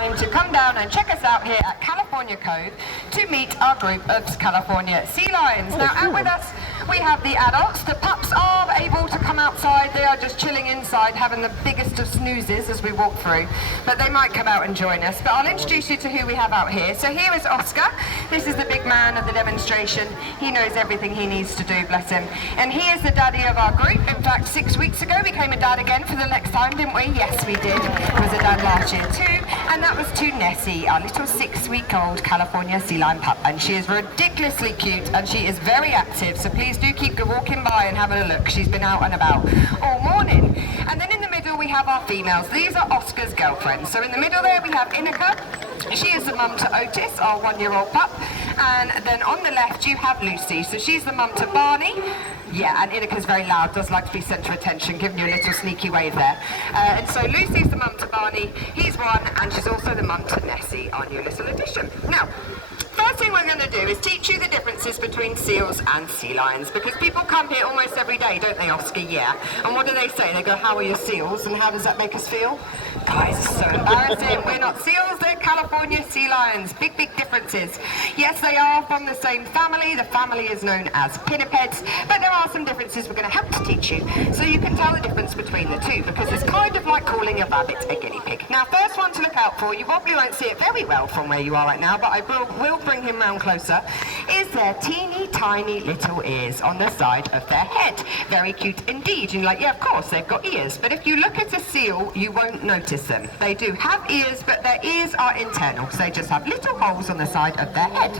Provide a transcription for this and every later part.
To come down and check us out here at California Cove to meet our group of California sea lions. Now, out with us we have the adults. The pups are able to come outside. They are just chilling inside, having the biggest of snoozes as we walk through, but they might come out and join us. But I'll introduce you to who we have out here. So here is Oscar. This is the big man of the demonstration. He knows everything he needs to do, bless him. And he is the daddy of our group. In fact, 6 weeks ago we became a dad again for the next time, didn't we? Yes, we did. He was a dad last year too. And that was to Nessie, our little 6-week-old California sea lion pup. And she is ridiculously cute and she is very active. So please do keep walking by and having a look. She's been out and about all morning. And then in the middle we have our females. These are Oscar's girlfriends. So in the middle there we have Inika. She is the mum to Otis, our 1-year-old pup. And then on the left you have Lucy. So she's the mum to Barney. Yeah, and Inika's very loud, does like to be centre of attention, giving you a little sneaky wave there. And so Lucy's the mum to Barney, he's one, and she's also the mum to Nessie, our new little addition. Now, first thing we're going to do is teach you the differences between seals and sea lions, because people come here almost every day, don't they, Oscar? Yeah. And what do they say? They go, how are your seals? And how does that make us feel? Guys, it's so embarrassing. We're not seals, they're California sea lions. Big, big differences. Yes, they are from the same family. The family is known as pinnipeds, but there are some differences we're going to have to teach you, so you can tell the difference between the two, because it's kind of like calling a rabbit a guinea pig. Now, first one to look out for, you probably won't see it very well from where you are right now, but I will bring him round closer, is their teeny tiny little ears on the side of their head. Very cute indeed. And you're like, yeah, of course, they've got ears. But if you look at a seal, you won't notice them. They do have ears, but their ears are internal, so they just have little holes on the side of their head.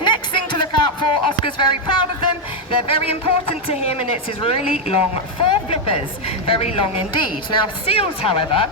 Next thing to look out for, Oscar's very proud of them. They're very important to him, and it's his really long foreflippers. Very long indeed. Now, seals, however,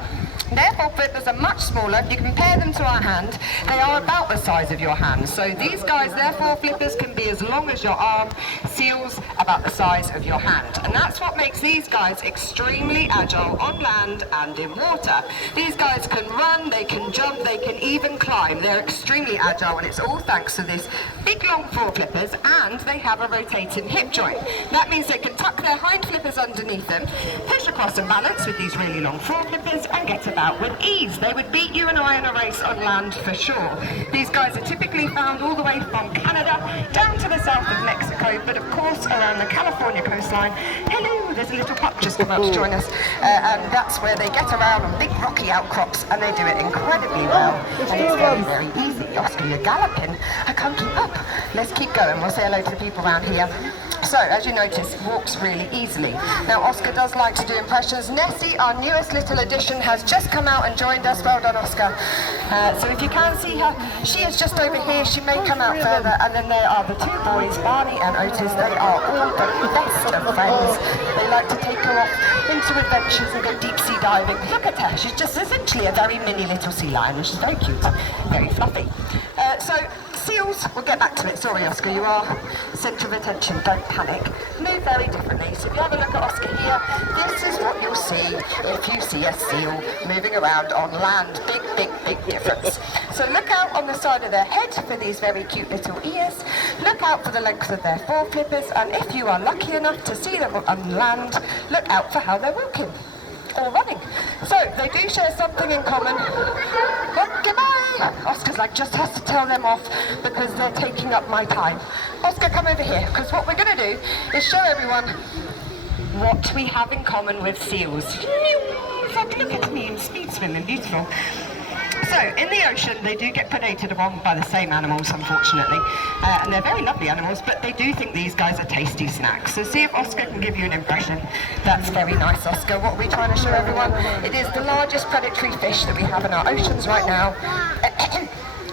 their foreflippers are much smaller. If you compare them to our hand, they are about the size of your hand. So these guys, their foreflippers can be as long as your arm. Seals, about the size of your hand. And that's what makes these guys extremely agile on land and in water. These guys can run, they can jump, they can even climb. They're extremely agile, and it's all thanks to this big long foreflippers, and they have a rotating hip joint. That means they can tuck their hind flippers underneath them, push across and balance with these really long foreflippers, and get about with ease. They would beat you and I in a race on land for sure. These guys are typically found all the way from Canada down to the south of Mexico, but of course around the California coastline. Hello, there's a little pup just come out to join us, and that's where they get around on big rocky outcrops, and they do it incredibly well, and it's very, very easy. Oscar, you're galloping. I can't keep up. Let's keep going. We'll say hello to the people around here. So, as you notice, it walks really easily. Now, Oscar does like to do impressions. Nessie, our newest little addition, has just come out and joined us. Well done, Oscar. So if you can see her, she is just over here. She may come out further. And then there are the two boys, Barney and Otis. They are all the best of friends. They like to take her off into adventures and go deep sea diving. Look at her. She's just essentially a very mini little sea lion, and she's very cute, very fluffy. So seals, we'll get back to it. Sorry, Oscar, you are centre of attention. Don't panic. Move very differently. So if you have a look at Oscar here, this is what you'll see if you see a seal moving around on land. Big, big, big difference. So look out on the side of their head for these very cute little ears. Look out for the length of their foreflippers, and if you are lucky enough to see them on land, look out for how they're walking or running. So they do share something in common. Oh, goodbye! Oscar's like, just has to tell them off because they're taking up my time. Oscar, come over here, because what we're going to do is show everyone what we have in common with seals. It's like, look at me, I'm speed swimming, beautiful. So, in the ocean, they do get predated upon by the same animals, unfortunately. And they're very lovely animals, but they do think these guys are tasty snacks. So see if Oscar can give you an impression. That's very nice, Oscar. What are we trying to show everyone? It is the largest predatory fish that we have in our oceans right now.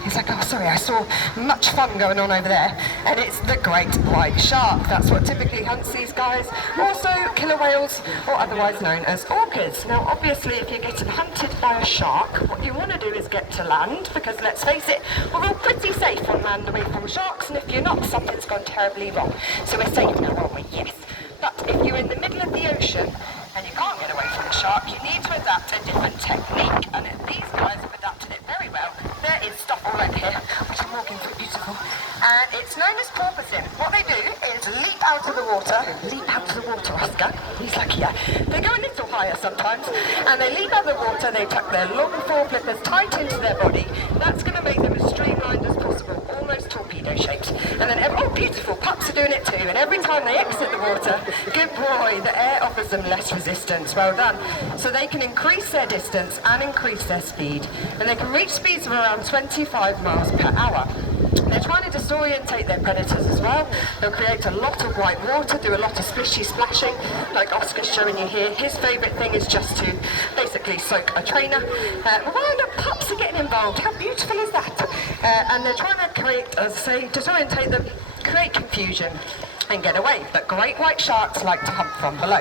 He's like, oh, sorry, I saw much fun going on over there. And it's the great white shark. That's what typically hunts these guys. Also, killer whales, or otherwise known as orcas. Now, obviously, if you're getting hunted by a shark, what you want to do is get to land, because let's face it, we're all pretty safe on land away from sharks, and if you're not, something's gone terribly wrong. So we're safe now, aren't we? Yes. But if you're in the middle of the ocean, and you can't get away from a shark, you need to adapt a different technique. And these guys have adapted it very well. There is stuff all over here, which I'm walking through, beautiful. And it's known as porpoising. What they do is leap out of the water. Leap out of the water, Oscar. He's like, yeah. They go a little higher sometimes, and they leap out of the water, they tuck their long foreflippers tight into their body. That's going to make them as streamlined as possible, almost torpedo shaped. And then, oh beautiful, pups are doing it too, and every time they exit the water, good boy, the air offers them less resistance. Well done. So they can increase their distance and increase their speed, and they can reach speeds of around 25 miles per hour. They're trying to disorientate their predators as well. They'll create a lot of white water, do a lot of splishy splashing, like Oscar's showing you here. His favourite thing is just to basically soak a trainer. Wow, look, pups are getting involved. How beautiful is that? And they're trying to create, as I say, disorientate them, create confusion, and get away. But great white sharks like to hunt from below.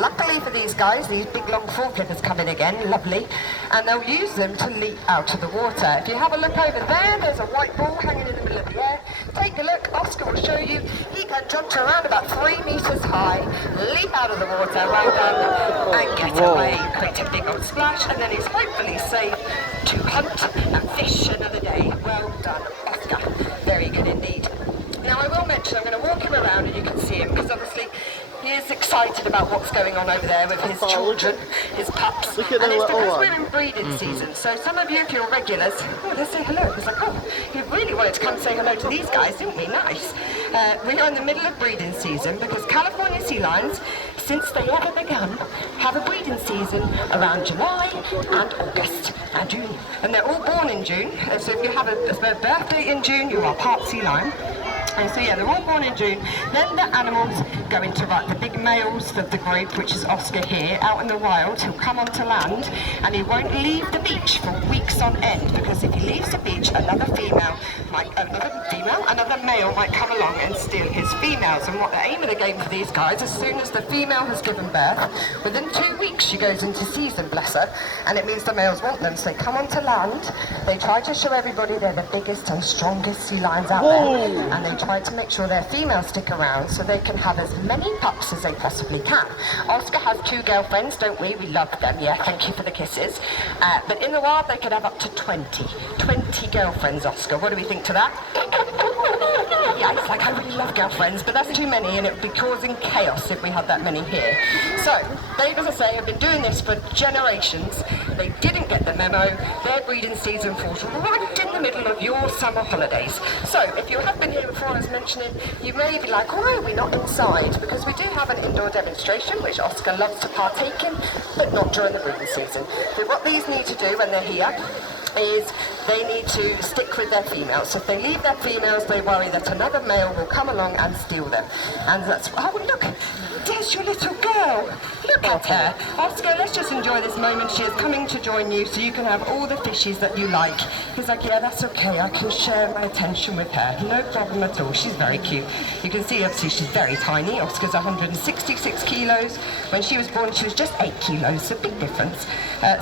Luckily for these guys, these big long foreflippers come in again, lovely, and they'll use them to leap out of the water. If you have a look over there, there's a white ball hanging in the middle of the air. Take a look, Oscar will show you. He can jump to around about 3 meters high, leap out of the water, well done, and get away, create a big old splash, and then he's hopefully safe to hunt and fish another day. Well done, Oscar. Very good indeed. Now I will mention, I'm going to walk him around and you can see him, because obviously he is excited about what's going on over there with his children, his pups, and it's because we're in breeding season. So some of you, if you're regulars, oh, let's say hello. It's like, oh, you really wanted to come say hello to these guys, didn't we? Nice. We are in the middle of breeding season because California sea lions, since they ever began, have a breeding season around July and August and June. And they're all born in June, so if you have a birthday in June, you are part sea lion. And so yeah, they're all born in June. Then the animals go into the big males of the group, which is Oscar here, out in the wild. He'll come onto land and he won't leave the beach for weeks on end, because if he leaves the beach, another male might come along and steal his females. And what the aim of the game for these guys, as soon as the female has given birth, within 2 weeks she goes into season, bless her, and it means the males want them. So they come onto land, they try to show everybody they're the biggest and strongest sea lions out there, and they try to make sure their females stick around so they can have as many pups as they possibly can. Oscar has 2 girlfriends, don't we? We love them, yeah, thank you for the kisses. But in the wild they could have up to 20 girlfriends, Oscar. What do we think to that? Yeah, it's like, I really love girlfriends, but that's too many and it would be causing chaos if we had that many here. So, they, as I say, have been doing this for generations. They didn't get the memo. Their breeding season falls right in the middle of your summer holidays. So, if you have been here before, as mentioning, you may be like, why are we not inside? Because we do have an indoor demonstration, which Oscar loves to partake in, but not during the breeding season. So what these need to do when they're here is they need to stick with their females. So if they leave their females, they worry that another male will come along and steal them. And that's, oh look, there's your little girl. Look at her. Oscar, let's just enjoy this moment. She is coming to join you so you can have all the fishies that you like. He's like, yeah, that's okay. I can share my attention with her. No problem at all. She's very cute. You can see, obviously, she's very tiny. Oscar's 166 kilos. When she was born, she was just 8 kilos, so big difference.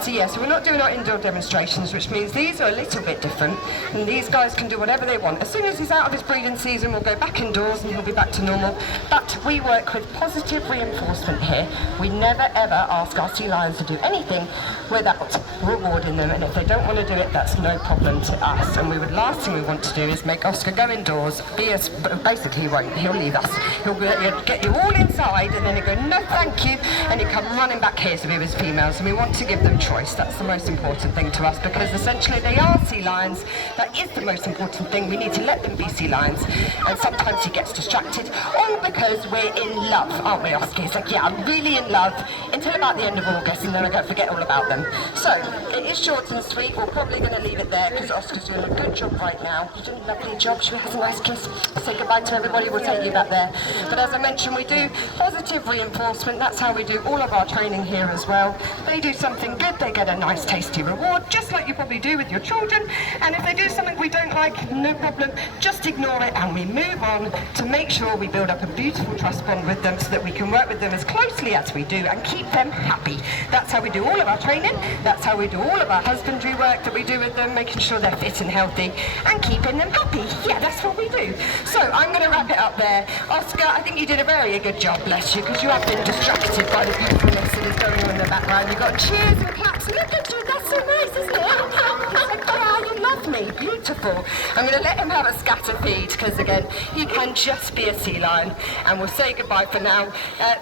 So yes, we're not doing our indoor demonstrations, which means these are a little bit different, and these guys can do whatever they want. As soon as he's out of his breeding season, we'll go back indoors and he'll be back to normal. But we work with positive reinforcement here. We never ever ask our sea lions to do anything without rewarding them, and if they don't want to do it, that's no problem to us. And last thing we want to do is make Oscar go indoors, basically he won't, he'll leave us. He'll get you all inside and then he'll go, no thank you, and he'll come running back here to be with his females, and we want to give them choice. That's the most important thing to us, because essentially they are sea lions. That is the most important thing. We need to let them be sea lions, and sometimes he gets distracted, all because we're in love, aren't we, Oscar? He's like, yeah, I'm really in love, until about the end of August, and then I forget all about them. So, it is short and sweet. We're probably going to leave it there, because Oscar's doing a good job right now. You're doing a lovely job. Should we have a nice kiss? Say goodbye to everybody. We'll take you back there. But as I mentioned, we do positive reinforcement. That's how we do all of our training here as well. They do something good, they get a nice tasty reward, just like you probably do with your children. And if they do something we don't like, no problem, just ignore it and we move on to make sure we build up a beautiful trust bond with them, so that we can work with them as closely as we do and keep them happy. That's how we do all of our training. That's how we do all of our husbandry work that we do with them, making sure they're fit and healthy and keeping them happy. Yeah, that's what we do. So I'm going to wrap it up there. Oscar, I think you did a very good job, bless you, because you have been distracted by the beautifulness that is going on in the background. You've got cheers and claps. Look at you, that's so nice, isn't it? It's like, oh, you love me. he? Beautiful. I'm going to let him have a scatter feed because, again, he can just be a sea lion. And we'll say goodbye for now.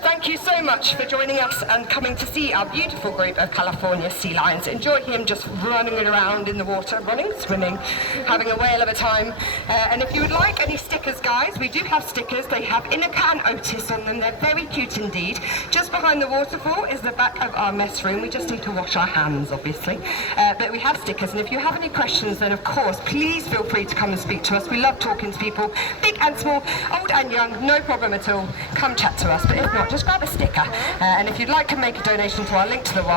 Thank you so much for joining us and coming to see our beautiful group of California sea lions. Enjoy him just running around in the water, swimming, having a whale of a time. And if you would like any stickers, guys, we do have stickers. They have Inuka and Otis on them. They're very cute indeed. Just behind the waterfall is the back of our mess room. We just need to wash our hands, obviously. But we have stickers. And if you have any questions, then of course, please feel free to come and speak to us. We love talking to people, big and small, old and young, no problem at all. Come chat to us. But if not, just grab a sticker. And if you'd like to make a donation to our Link to the Wild